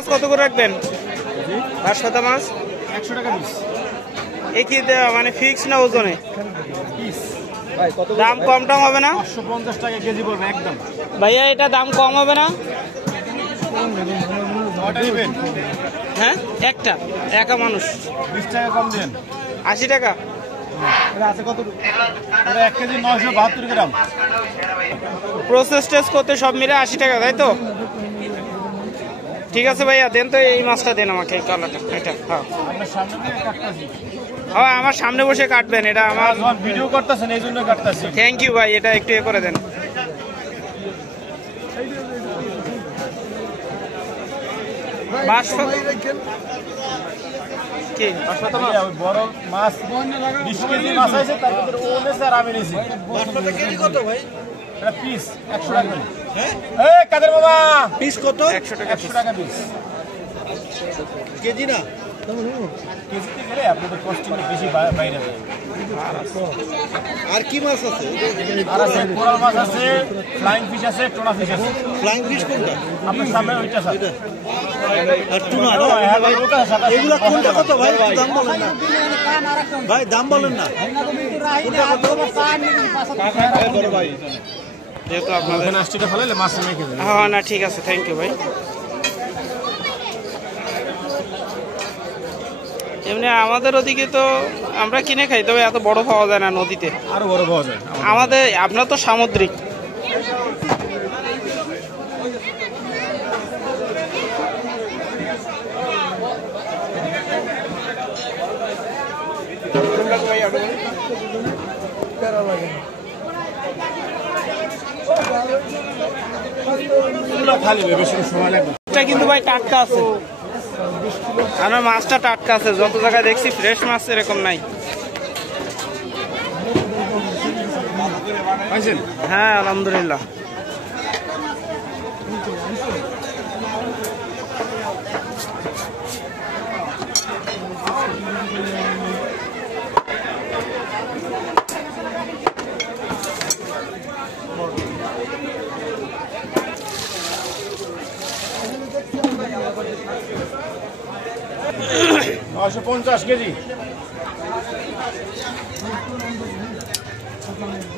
মাছ কত করে রাখবেন? বাঁশপাতা মাছ 100 টাকা পিস। এ কি মানে ফিক্স না ওজনে? দাম কম টম হবে না? 550 টাকা কেজি পড়বে একদম। ভাইয়া এটা দাম কম হবে না? হ্যাঁ একটা একা মানুষ 20 টাকা কম দেন। 80 টাকা। আছে কত? এটা 1 কেজি 972 গ্রাম। প্রসেস টেস্ট করতে সব মিলে 80 টাকা, তাই তো? ঠিক আছে ভাইয়া, দেন তো এই মাছটা দেন আমাকে, এই কালারটা এটা। হ্যাঁ আপনার সামনে দিয়ে কাটতাছি। হ্যাঁ আমার সামনে বসে কাটবেন, এটা আমার ভিডিও করতেছেন এই জন্য কাটতাছি। থ্যাংক ইউ ভাই, এটা একটু এ করে দেন। কি বড় মাছ 20 কেজি মাছ আছে, তার ভিতরে ও নেছে আর আমি নেছি। কেজি কত ভাই? এটা পিস 100 টাকা। হ্যাঁ এই কাদের বাবা পিস কত? 100 টাকা। 100 টাকা পিস। কেজি না, কেজিতে গেলে আপনাদের কস্টিং বেশি বাইরে যায়। আর কি মাছ আছে? আর আছে কোরাল মাছ আছে, ফ্লাইং ফিশ আছে, টোনা ফিশ আছে। ফ্লাইং ফিশ কোনটা? আপনার সামনে ওইটা স্যার। আর টুনা না? এগুলা কোনটা কত ভাই? দাম বলেন না ভাই, দাম বলেন না। যেহেতু আপনাদের নাস্তিটা ফেলালে মাছ মেখে দেবে। হ্যাঁ না ঠিক আছে, থ্যাংক ইউ ভাই। এমনি আমাদের ওদিকে তো আমরা কিনে খাই, তবে এত বড় পাওয়া যায় না নদীতে, আরো বড় পাওয়া যায় আমাদের। আপনার তো সামুদ্রিক। এটা কিন্তু ভাই টাটকা আছে, আমার মাছটা টাটকা আছে। যত জায়গায় দেখছি ফ্রেশ মাছ এরকম নাই। হ্যাঁ আলহামদুলিল্লাহ। $950 কেজি।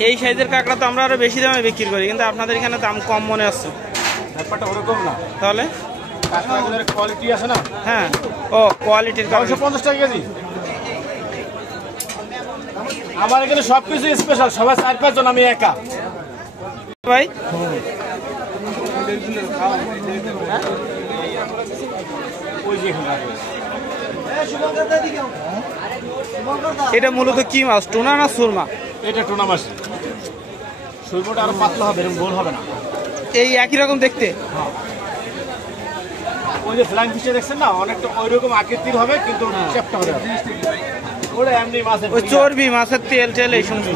এই সাইজের কাঁকড়া তো আমরা আরো বেশি দামে বিক্রি করি, কিন্তু আপনাদের এখানে দাম কম মনে হচ্ছে। ব্যাপারটা ওরকম না, তাহলে কাঁকড়াগুলোর কোয়ালিটি আছে না। হ্যাঁ ও কোয়ালিটির কারণে 950 টাকা কেজি। আমার এখানে সবকিছু স্পেশাল, সবাই 4-5 জন, আমি একা ভাই। এটা মূলত কি মাছ, টুনা না সুরমা? এটা টুনা মাছ। সুরমাটা আরো পাতলা হবে, এরকম গোল হবে না। এই একই রকম দেখতে। ওই যে ফ্লাইং ফিশে দেখছেন না, অনেকটা ওই রকম আকৃতির হবে, কিন্তু চ্যাপটা হবে। ওটা এমনি মাছের ওই চর্বি, মাছের তেল টেল এই সমস্ত।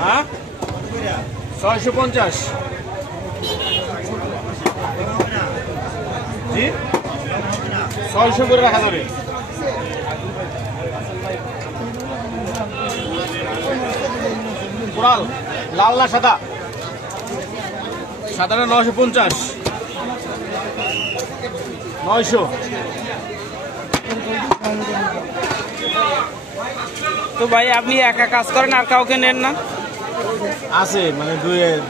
হ্যাঁ 650 জি 600 করে রাখা যাবে। কোরাল লাল না সাদা? সাদাটা 950, 900। তো ভাই আপনি একা কাজ করেন, আর কাউকে নেন না? আছে মানে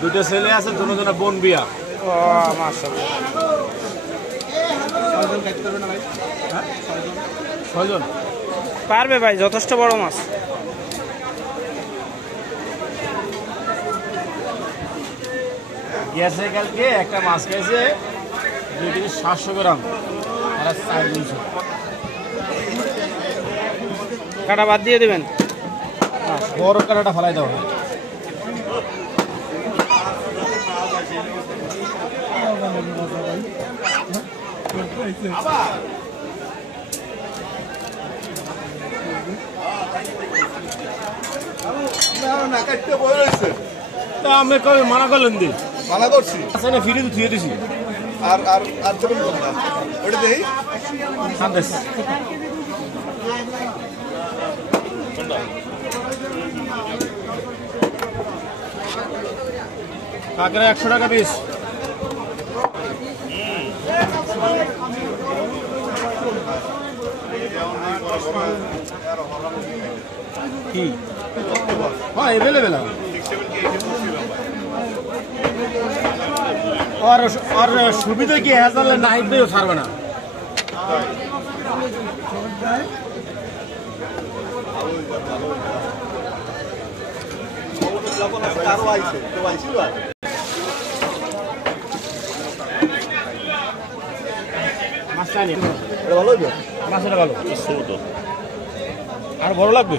দুইটা ছেলে আছে, দুজনে বোন বিয়া। ও মাশাআল্লাহ। 6 জন পারবে ভাই, যথেষ্ট বড় মাছ। গেছে কালকে একটা মাছ খেয়েছে 2 কেজি 700 গ্রাম, আর 400। কাটা বাদ দিয়ে দেবেন। বড় কাটাটা ফেলাই দাও। আমি কবে মানা করলেন দি? মানা করছি আসলে ফিরে ধুয়ে দিছি। আর আর আর দেবেন কোনটা? ওটা দেখি। সান্দেশ কাঁকড়া 100 টাকা পিস। কি হ্যাঁ এভেলেবেল আর সুবিধা কি হাজার নাইট দিয়েও ছাড়বে না। মাছটা আনি ভালো হইবে, মাছটা ভালো আর বড় লাগবে।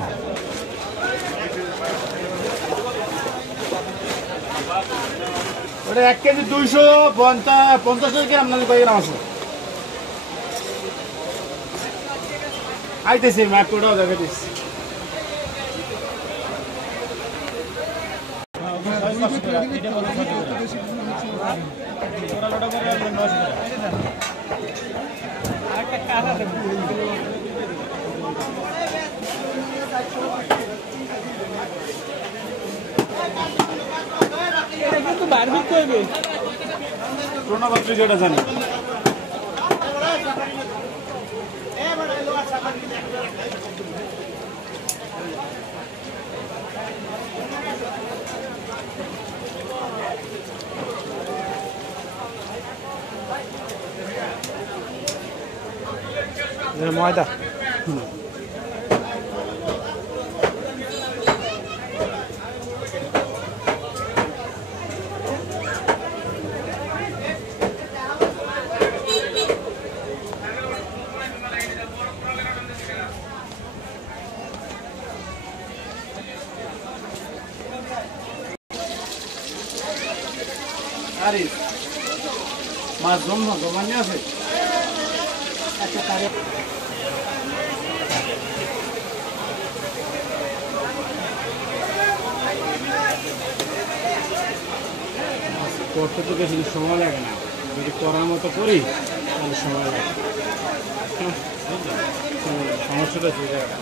ওটা 1 কেজি 250 গ্রাম না 2 গ্রাম আছে। আইতেছি ম্যাপ কোটাও দেখে দিস। কিন্তু বারবিক করবে প্রণবাত্রী যেটা জানি ময়দা আরে মাছ জমানি আছে। করতে তো বেশি সময় লাগে না, যদি করার মতো করি তাহলে সময় লাগে। সমস্যাটা সেই জায়গাটা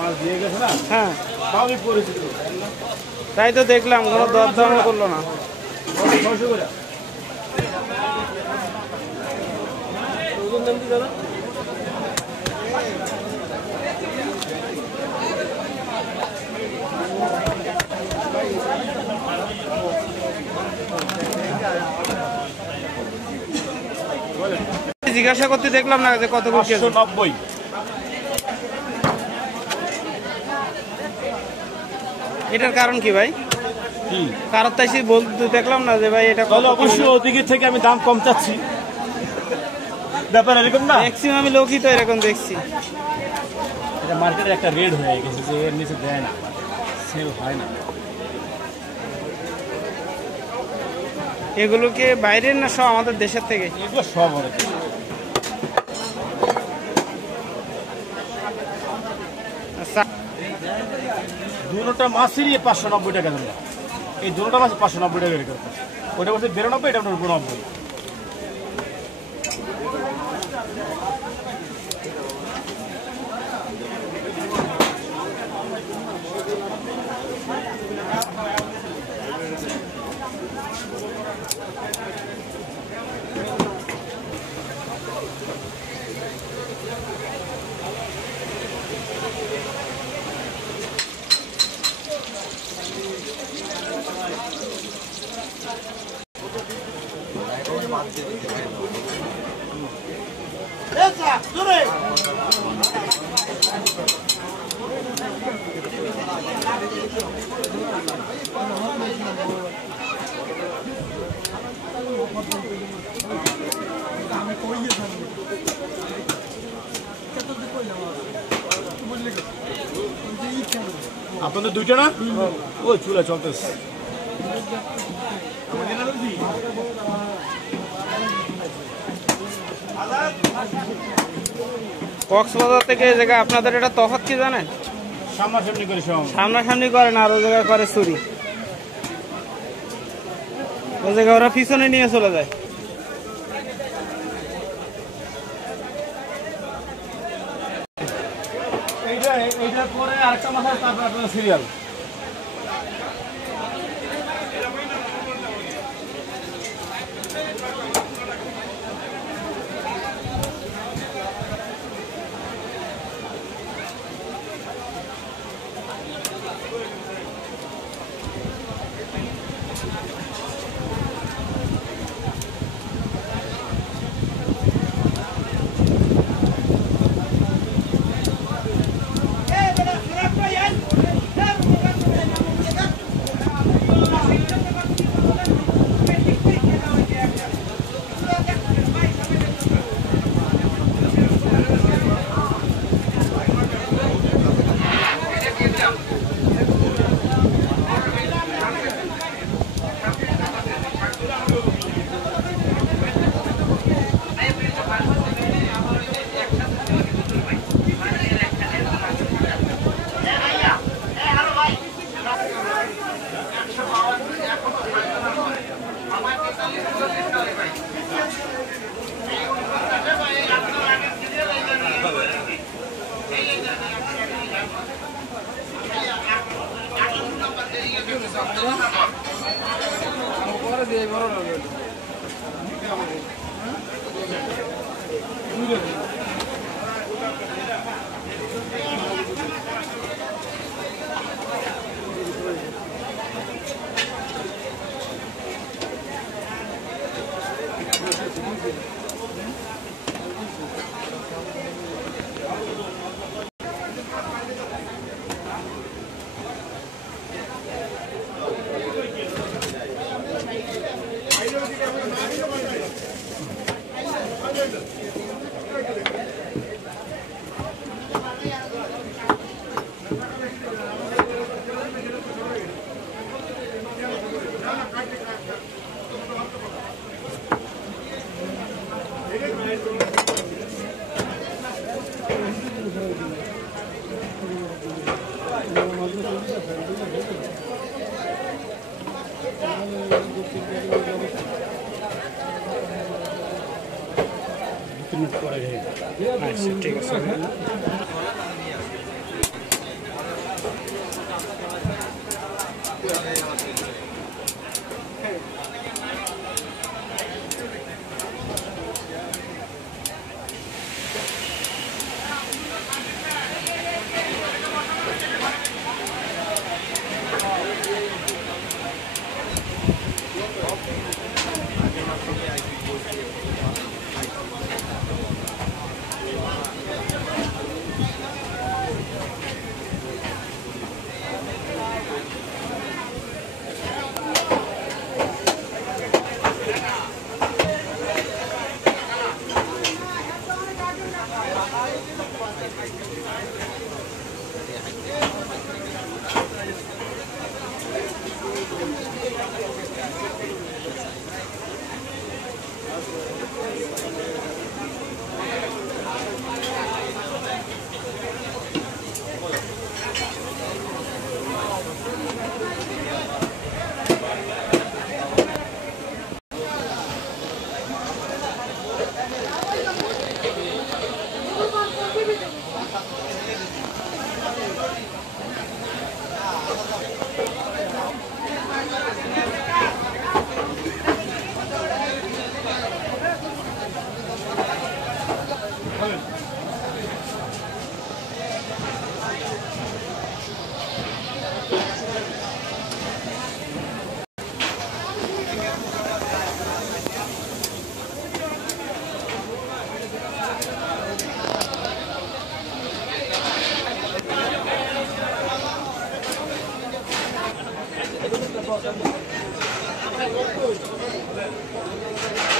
মাছ দিয়ে গেছে না। হ্যাঁ সবই পরিচিত, তাই তো দেখলাম কোনো দরদামও করলো না। 600 করে জিজ্ঞাসা করতে দেখলাম না যে কত করে 590। এটার কারণ কি ভাই? কি কারণ তাই বলতে দেখলাম না যে ভাই এটা তাহলে অবশ্যই ওদিকে থেকে আমি দাম কম চাচ্ছি, ব্যাপার এরকম না। ম্যাক্সিমাম লোকই তো এরকম দেখছি। এটা মার্কেটের একটা রেড হয়ে গেছে যে এর নিচে দেয় না, সেল হয় না। এগুলোকে বাইরের না সব আমাদের দেশের থেকে? এগুলো সব অনেক দুটোটা মাছেরই 590 টাকা দাম। এই দুটোটা মাছ 590 টাকা রেখে ওটা বলছে 92, এটা 89। আপনাদের দুইটা না? ওই চুলা চলতেছে। কক্সবাজার থেকে এই জায়গা আপনাদের এটা তফাৎ কি জানেন? সামনাসামনি করে সব সামনাসামনি করে না, আর ও জায়গায় করে চুরি। ও জায়গায় ওরা পিছনে নিয়ে চলে যায়। এইটার পরে আরেকটা মাছ আছে, তারপরে আপনার সিরিয়াল। ঠিক আছে। Thank you.